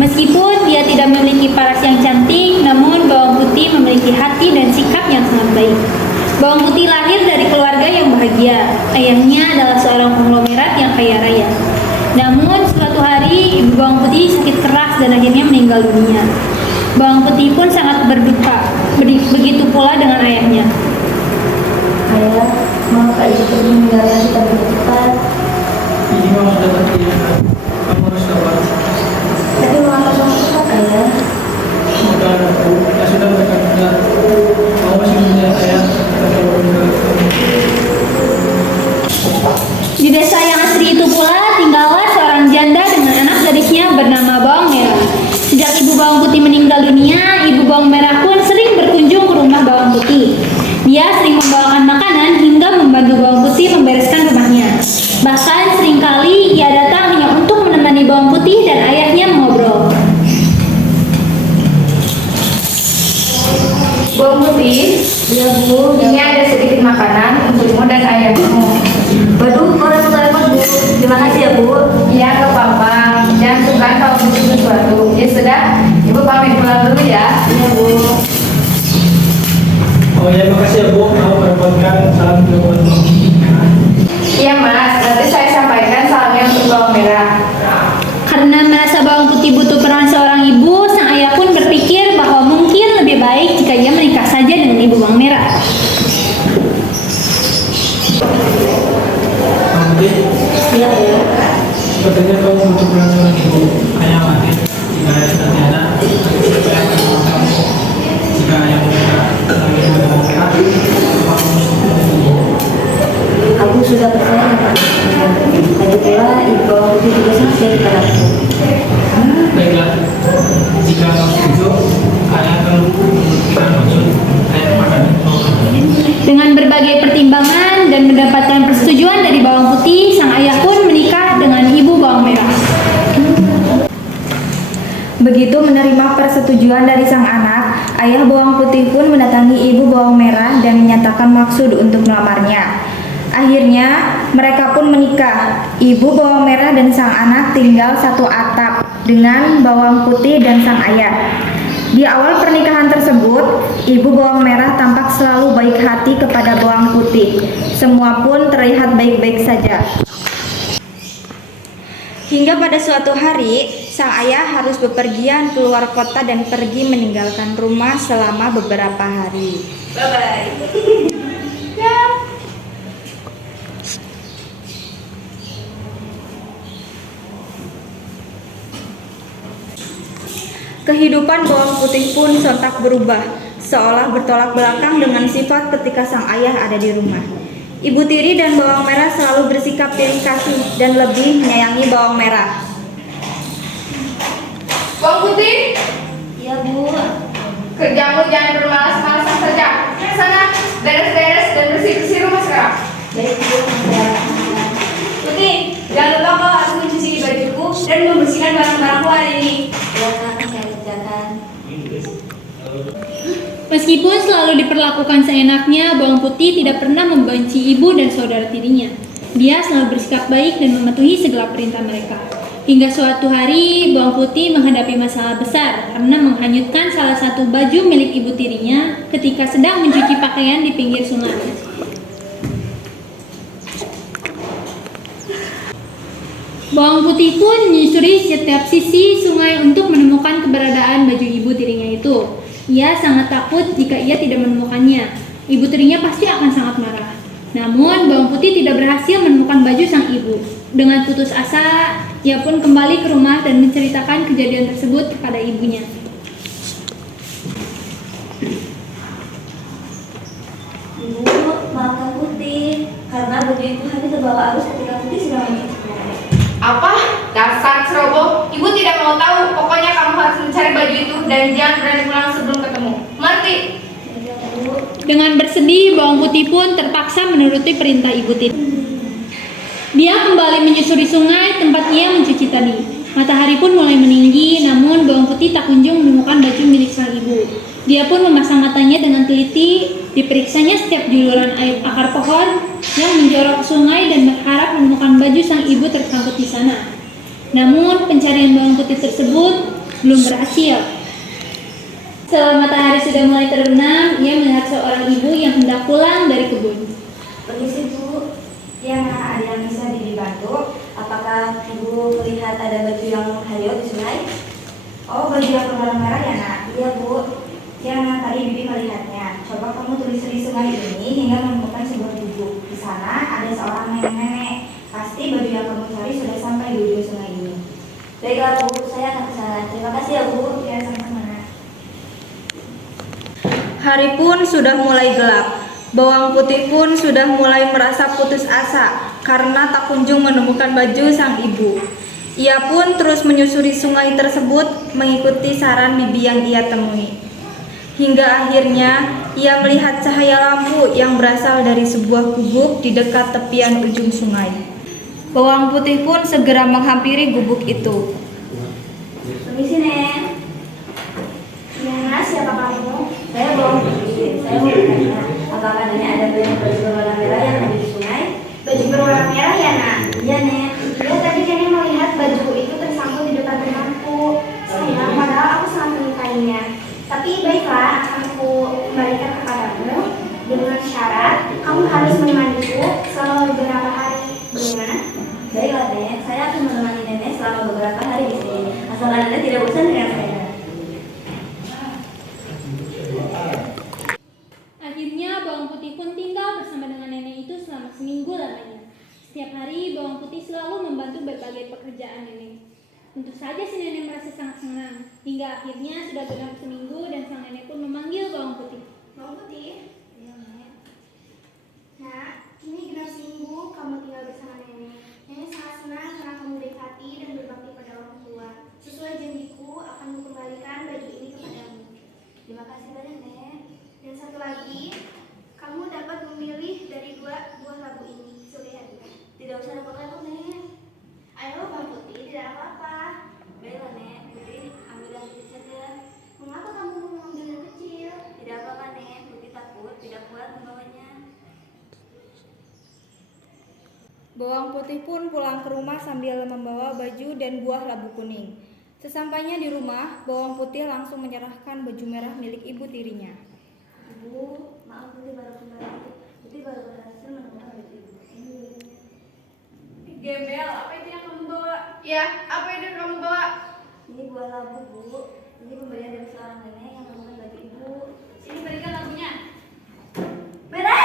Meskipun dia tidak memiliki paras yang cantik, namun bawang putih memiliki hati dan sikap yang sangat baik. Bawang putih lahir dari keluarga yang bahagia. Ayahnya adalah seorang konglomerat yang kaya raya. Namun suatu hari ibu bawang putih sakit keras dan akhirnya meninggal dunia. Bawang putih pun sangat berduka. Begitu pula dengan ayahnya. Ayah, maukah ibu pergi meninggalkan kita begitu cepat? Ini memang sudah takdirnya. Kamu harus sabar. Tapi mengapa kamu cepat, ayah? Sudah anakku, kita sudah berkata. Kamu masih mencintai saya. Kita coba meninggalkan. Di desa yang asri itu pula tinggallah seorang janda dengan anak gadisnya bernama Bawang Merah. Sejak ibu bawang putih meninggal dunia, ibu bawang merah pun sering berkunjung ke rumah bawang putih. Dia sering membawakan makanan hingga membantu bawang putih membereskan rumahnya. Bahkan seringkali ia datang hanya untuk menemani bawang putih dan ayahnya mengobrol. Bawang putih, Iya, Bu. ini ada sedikit makanan untukmu dan ayahmu. Waduh, orang repot, Bu. Terima kasih ya, Bu. Iya, ke papa. Jangan sungkan kalau butuh sesuatu. Ya sudah, ibu pamit pulang dulu ya. Iya, Bu. Oh ya, makasih ya Bu. Kamu merepotkan. Salam untuk Bu. Iya mas, nanti saya sampaikan salamnya untuk bawang merah. Karena merasa bawang putih butuh peran seorang ibu, sang ayah pun berpikir bahwa mungkin lebih baik jika ia menikah saja dengan ibu bawang merah. Kamu Putih, Iya, ya. sepertinya kamu butuh peran seorang ibu. Ayah mati. Jika ayah sudah tiada, siapa yang akan merawat kamu? Jika ayah menikah lagi dengan kita, apa kamu setuju? Aku sudah percaya dengan lagi pula ibu bawang putih juga sangat baik kepadaku. Baiklah, jika kamu setuju, ayah akan memberikan maksud ayah makan. Dengan berbagai pertimbangan dan mendapatkan persetujuan dari bawang putih, sang ayah pun menikah dengan ibu bawang merah. Begitu menerima persetujuan dari sang anak, ayah bawang putih pun mendatangi ibu bawang merah dan menyatakan maksud untuk melamarnya. Akhirnya, mereka pun menikah. Ibu bawang merah dan sang anak tinggal satu atap dengan bawang putih dan sang ayah. Di awal pernikahan tersebut, ibu bawang merah tampak selalu baik hati kepada bawang putih. Semua pun terlihat baik-baik saja. Hingga pada suatu hari, sang ayah harus bepergian keluar kota dan pergi meninggalkan rumah selama beberapa hari. Bye-bye. Kehidupan bawang putih pun sontak berubah, seolah bertolak belakang dengan sifat ketika sang ayah ada di rumah. Ibu tiri dan bawang merah selalu bersikap pilih kasih dan lebih menyayangi bawang merah. Bawang putih, Iya, Bu. kerjamu jangan bermalas-malasan saja. Sana, beres-beres dan bersih-bersih rumah sekarang. Baik, Bu. Saya Putih, jangan lupa kau harus mencuci bajuku dan membersihkan barang-barangku hari ini. ya, saya kerjakan. Meskipun selalu diperlakukan seenaknya, bawang putih tidak pernah membenci ibu dan saudara tirinya. Dia selalu bersikap baik dan mematuhi segala perintah mereka. Hingga suatu hari, bawang putih menghadapi masalah besar karena menghanyutkan salah satu baju milik ibu tirinya ketika sedang mencuci pakaian di pinggir sungai. Bawang putih pun menyusuri setiap sisi sungai untuk menemukan keberadaan baju ibu tirinya itu. Ia sangat takut jika ia tidak menemukannya. Ibu tirinya pasti akan sangat marah. Namun, bawang putih tidak berhasil menemukan baju sang ibu. Dengan putus asa, ia pun kembali ke rumah dan menceritakan kejadian tersebut kepada ibunya. Ibu, maafkan Putih karena baju ibu hanya terbawa arus ketika Putih sedang mencuci. Apa? Dasar ceroboh. Ibu tidak mau tahu. Pokoknya kamu harus mencari baju itu dan jangan berani pulang sebelum ketemu. Mengerti? Iya, Bu. Dengan bersedih, bawang putih pun terpaksa menuruti perintah ibu tiri. Dia kembali menyusuri sungai tempat ia mencuci tadi. Matahari pun mulai meninggi, namun bawang putih tak kunjung menemukan baju milik sang ibu. Dia pun memasang matanya dengan teliti, diperiksanya setiap juluran air akar pohon yang menjorok ke sungai dan berharap menemukan baju sang ibu tersangkut di sana. Namun pencarian bawang putih tersebut belum berhasil. Setelah matahari sudah mulai terbenam, ia melihat seorang ibu yang hendak pulang dari kebun. Permisi Bu, Ya, nah, ada yang bisa dibantu? apakah Ibu melihat ada baju yang hanyut di sungai? Oh, baju yang berwarna merah ya, nak? Iya Bu. Ya, nah, tadi Bibi melihatnya. Coba kamu telusuri sungai ini hingga menemukan sebuah gubuk. Di sana ada seorang nenek-nenek. Pasti baju yang kamu cari sudah sampai di ujung sungai ini. Baiklah Bu, saya akan ke sana. Terima kasih ya Bu. Ya, sama-sama. Hari pun sudah mulai gelap. Bawang putih pun sudah mulai merasa putus asa karena tak kunjung menemukan baju sang ibu. Ia pun terus menyusuri sungai tersebut mengikuti saran bibi yang ia temui. Hingga akhirnya ia melihat cahaya lampu yang berasal dari sebuah gubuk di dekat tepian ujung sungai. Bawang putih pun segera menghampiri gubuk itu. Permisi Nek. Ya, siapa kamu? Saya Bawang Putih. Saya mau bertanya, apakah Nenek ada baju berwarna merah yang ada di sungai? Baju berwarna merah ya, nak? Iya Nek. Ya, tadi Nenek melihat baju itu tersangkut di dekat lampu. Sayang, padahal aku sangat menyukainya. Tapi baiklah, akan aku kembalikan kepadamu dengan syarat kamu harus menemanku selama beberapa hari. Bagaimana? Baiklah Nek, saya akan menemani Nenek selama beberapa hari di sini. Asalkan Nenek tidak bosan dengan saya. Akhirnya bawang putih pun tinggal bersama dengan nenek itu selama seminggu lamanya. Setiap hari bawang putih selalu membantu berbagai pekerjaan nenek. Tentu saja si nenek merasa sangat senang. Hingga akhirnya sudah genap seminggu dan sang nenek pun memanggil bawang putih. Bawang putih? Iya, Nek. Nah, kini genap seminggu kamu tinggal bersama nenek. Nenek sangat senang karena kamu baik hati dan berbakti pada orang tua. Sesuai janjiku akan mengembalikan baju ini kepadamu. Terima kasih banyak Nek. Dan satu lagi, kamu dapat memilih dari dua buah labu ini sebagai hadiah. Tidak usah repot-repot Nek. Ayo, Bang Putih, tidak apa-apa. Baiklah Nek, Putih ambil yang kecil saja. Mengapa kamu mengambil yang kecil? Tidak apa-apa Nek, Putih takut tidak kuat membawanya. Bawang putih pun pulang ke rumah sambil membawa baju dan buah labu kuning. Sesampainya di rumah, bawang putih langsung menyerahkan baju merah milik ibu tirinya. Ibu, maaf Putih baru kembali. Putih baru berhasil menemukan baju ibu. Ini belinya. Gembel, apa itu yang kamu bawa? Ya, apa itu yang kamu bawa? Ini buah labu Bu. Ini pemberian dari seorang nenek yang menemukan baju ibu. Sini berikan labunya. Merah!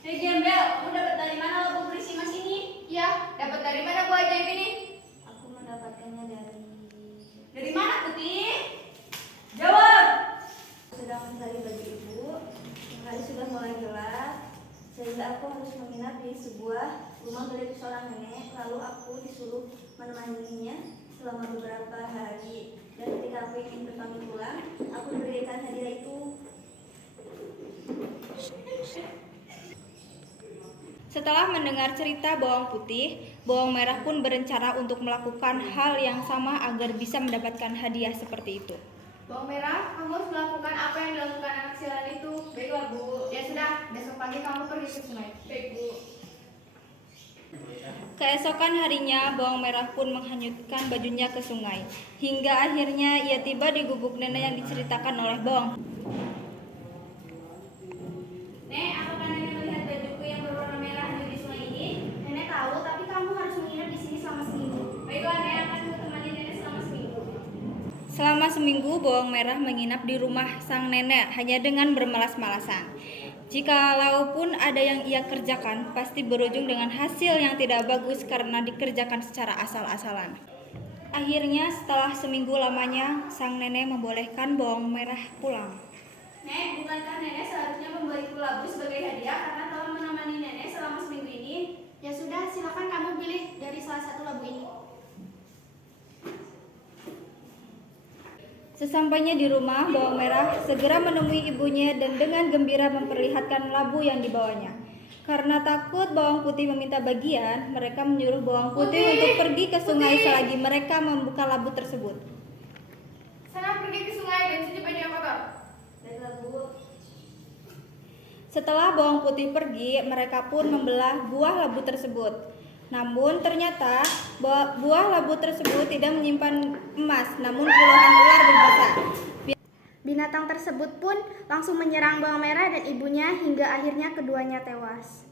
Hei Gembel, kamu dapat dari mana labu berisi emas ini? Ya, dapat dari mana buah ajaib ini? Aku mendapatkannya Dari mana Putih? Jawab. sedang mencari baju ibu. Hari sudah mulai gelap, sehingga aku harus menginap di sebuah rumah milik seorang nenek. Lalu aku disuruh menemaninya selama beberapa hari. Dan ketika aku ingin berpamit pulang, aku diberikan hadiah itu. Setelah mendengar cerita bawang putih, bawang merah pun berencana untuk melakukan hal yang sama agar bisa mendapatkan hadiah seperti itu. Bawang merah, kamu harus melakukan apa yang dilakukan anak sialan itu. Baiklah Bu. Ya sudah, besok pagi kamu pergi ke sungai. Baik Bu. Keesokan harinya, bawang merah pun menghanyutkan bajunya ke sungai. Hingga akhirnya ia tiba di gubuk nenek yang diceritakan oleh bawang. Nek, apakah nenek melihat bajuku yang berwarna merah di sungai ini? Nenek tahu, tapi kamu harus menginap di sini selama seminggu. Baiklah, Nek akan menemani nenek selama seminggu. Selama seminggu, bawang merah menginap di rumah sang nenek hanya dengan bermalas-malasan. Jikalau pun ada yang ia kerjakan, pasti berujung dengan hasil yang tidak bagus karena dikerjakan secara asal-asalan. Akhirnya, setelah seminggu lamanya, sang nenek membolehkan bawang merah pulang. Nek, bukankah nenek seharusnya membawaku labu sebagai hadiah karena telah menemani nenek selama seminggu ini? Ya sudah, silakan kamu pilih dari salah satu labu ini. Sesampainya di rumah, bawang merah segera menemui ibunya dan dengan gembira memperlihatkan labu yang dibawanya. Karena takut bawang putih meminta bagian, mereka menyuruh bawang putih untuk pergi ke sungai selagi mereka membuka labu tersebut. Sana pergi ke sungai dan cuci baju yang kotor. Baiklah Bu. Setelah bawang putih pergi, mereka pun membelah buah labu tersebut. Namun ternyata buah labu tersebut tidak menyimpan emas, namun puluhan ular berbisa. Binatang tersebut pun langsung menyerang bawang merah dan ibunya hingga akhirnya keduanya tewas.